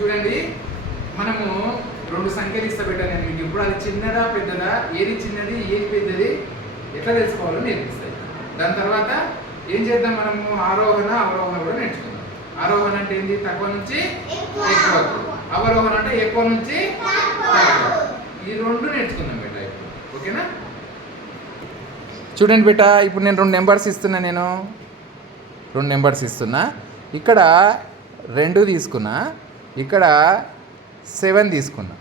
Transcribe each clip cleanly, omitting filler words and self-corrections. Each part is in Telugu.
చూడండి, మనము రెండు సంఖ్యలు ఇస్తా పెట్టాను నేను మీకు. ఇప్పుడు అది చిన్నదా పెద్దదా, ఏది చిన్నది ఏది పెద్దది ఎట్లా తెలుసుకోవాలో నేర్పిస్తాయి. దాని తర్వాత ఏం చేద్దాం, మనము ఆరోహణ అవరోహణ కూడా నేర్చుకుందాం. ఆరోహణ అంటే ఏంటి, తక్కువ నుంచి ఎక్కువ. అవరోహణ అంటే ఎక్కువ నుంచి తక్కువ. ఈ రెండు నేర్చుకుందాం బేట ఇప్పుడు. ఓకేనా? చూడండి బేట, ఇప్పుడు నేను రెండు నెంబర్స్ ఇస్తున్నా. ఇక్కడ 2 తీసుకున్నా, ఇక్కడ 7 తీసుకున్నా.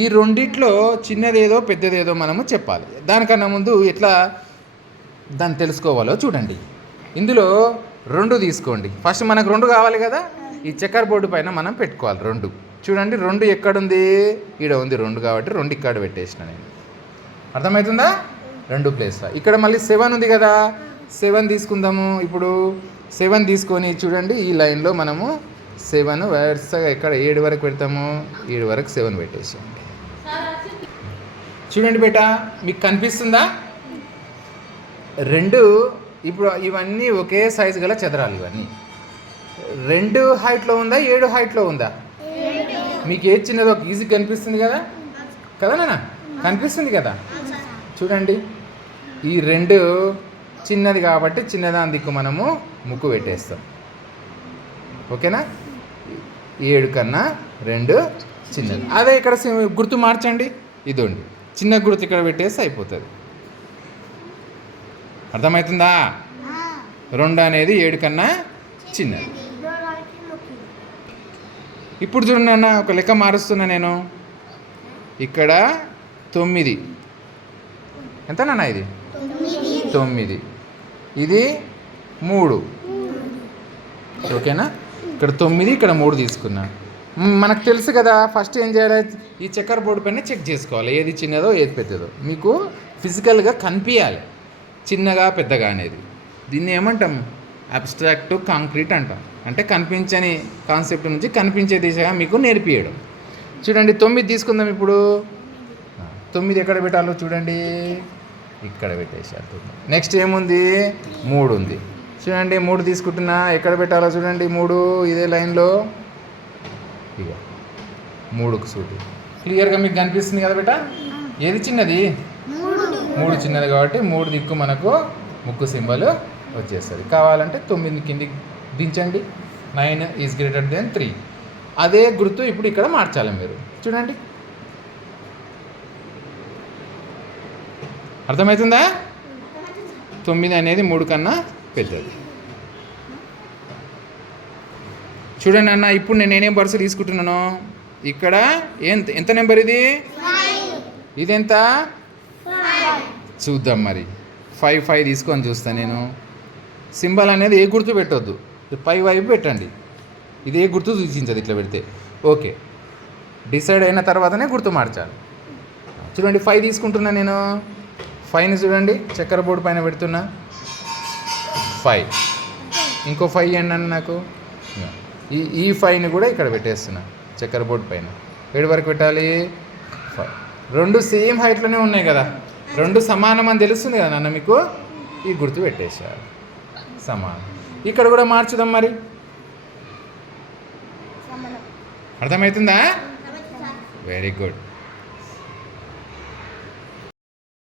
ఈ రెండిట్లో చిన్నదేదో పెద్దదేదో మనము చెప్పాలి. దానికన్నా ముందు ఎట్లా దాన్ని తెలుసుకోవాలో చూడండి. ఇందులో 2 తీసుకోండి. ఫస్ట్ మనకు 2 కావాలి కదా, ఈ చెక్కర్ బోర్డు పైన మనం పెట్టుకోవాలి 2. చూడండి 2 ఎక్కడుంది, ఈడ ఉంది 2 కాబట్టి 2 ఇక్కడ పెట్టేసిన నేను. అర్థమవుతుందా? 2 ప్లేస్లో. ఇక్కడ మళ్ళీ 7 ఉంది కదా, 7 తీసుకుందాము. ఇప్పుడు 7 తీసుకొని చూడండి, ఈ లైన్లో మనము 7 వరుసగా ఎక్కడ 7 వరకు పెడతాము, 7 వరకు 7 పెట్టేసేయండి. చూడండి బేట, మీకు కనిపిస్తుందా? 2 ఇప్పుడు ఇవన్నీ ఒకే సైజు గల చదరాలు. ఇవన్నీ 2 హైట్లో ఉందా, 7 హైట్లో ఉందా? మీకు ఏది చిన్నదో ఈజీగా కనిపిస్తుంది కదా నాన్న, కనిపిస్తుంది కదా. చూడండి, ఈ 2 చిన్నది కాబట్టి చిన్నదాని దిక్కు మనము ముక్కు పెట్టేస్తాం. ఓకేనా? 7 కన్నా 2 చిన్నది. అదే ఇక్కడ గుర్తు మార్చండి, ఇదండి చిన్న గుర్తు ఇక్కడ పెట్టేస్తే అయిపోతుంది. అర్థమవుతుందా? 2 అనేది 7 కన్నా చిన్నది. ఇప్పుడు చూడండి అన్న, ఒక లెక్క మారుస్తున్నా నేను. ఇక్కడ 9 ఎంత నాన్న, ఇది 9, ఇది 3. ఓకేనా? ఇక్కడ 9, ఇక్కడ 3 తీసుకున్నా. మనకు తెలుసు కదా, ఫస్ట్ ఏం చేయాలి, ఈ చెక్కర్ బోర్డు పైన చెక్ చేసుకోవాలి ఏది చిన్నదో ఏది పెద్దదో. మీకు ఫిజికల్గా కనిపించాలి చిన్నగా పెద్దగా అనేది. దీన్ని ఏమంటాం, అబ్స్ట్రాక్ట్ కాంక్రీట్ అంటాం. అంటే కనిపించని కాన్సెప్ట్ నుంచి కనిపించే దిశగా మీకు నేర్పియడం. చూడండి 9 తీసుకుందాం. ఇప్పుడు 9 ఎక్కడ పెట్టాలో చూడండి, ఇక్కడ పెట్టేసారు. నెక్స్ట్ ఏముంది, 3 ఉంది. చూడండి 3 తీసుకుంటున్నా, ఎక్కడ పెట్టాలో చూడండి. 3 ఇదే లైన్లో, ఇక 3కు సూటి క్లియర్గా మీకు కనిపిస్తుంది కదా బేట. ఏది చిన్నది, 3 చిన్నది కాబట్టి 3 దిక్కు మనకు ముక్కు సింబల్ వచ్చేస్తుంది. కావాలంటే 9 కిందికి దించండి. 9 ఈజ్ గ్రేటర్ దెన్ 3. అదే గుర్తు ఇప్పుడు ఇక్కడ మార్చాలి మీరు. చూడండి, అర్థమవుతుందా? 9 అనేది 3 కన్నా పెద్దది. చూడండి అన్న, ఇప్పుడు నేనేం బరుస తీసుకుంటున్నాను. ఇక్కడ ఎంత నెంబర్ ఇది, ఇదెంత చూద్దాం మరి. 5 తీసుకొని చూస్తాను నేను. సింబల్ అనేది ఏ గుర్తు పెట్టొద్దు, పై వైపు పెట్టండి. ఇది ఏ గుర్తు సూచించదు ఇట్లా పెడితే. ఓకే, డిసైడ్ అయిన తర్వాతనే గుర్తు మార్చాలి. చూడండి 5 తీసుకుంటున్నా నేను. 5ని చూడండి చక్కెర బోర్డు పైన పెడుతున్నా. 5, ఇంకో 5 అన్నాను నాకు. ఈ 5ని కూడా ఇక్కడ పెట్టేస్తున్నా చక్కెర బోర్డు పైన. 7 వరకు పెట్టాలి. 5, 2 సేమ్ హైట్లోనే ఉన్నాయి కదా, 2 సమానం అని తెలుస్తుంది కదా నాన్న మీకు. ఈ గుర్తు పెట్టేశారు, సమానం. ఇక్కడ కూడా మార్చుదాం మరి. అర్థమవుతుందా? Very good.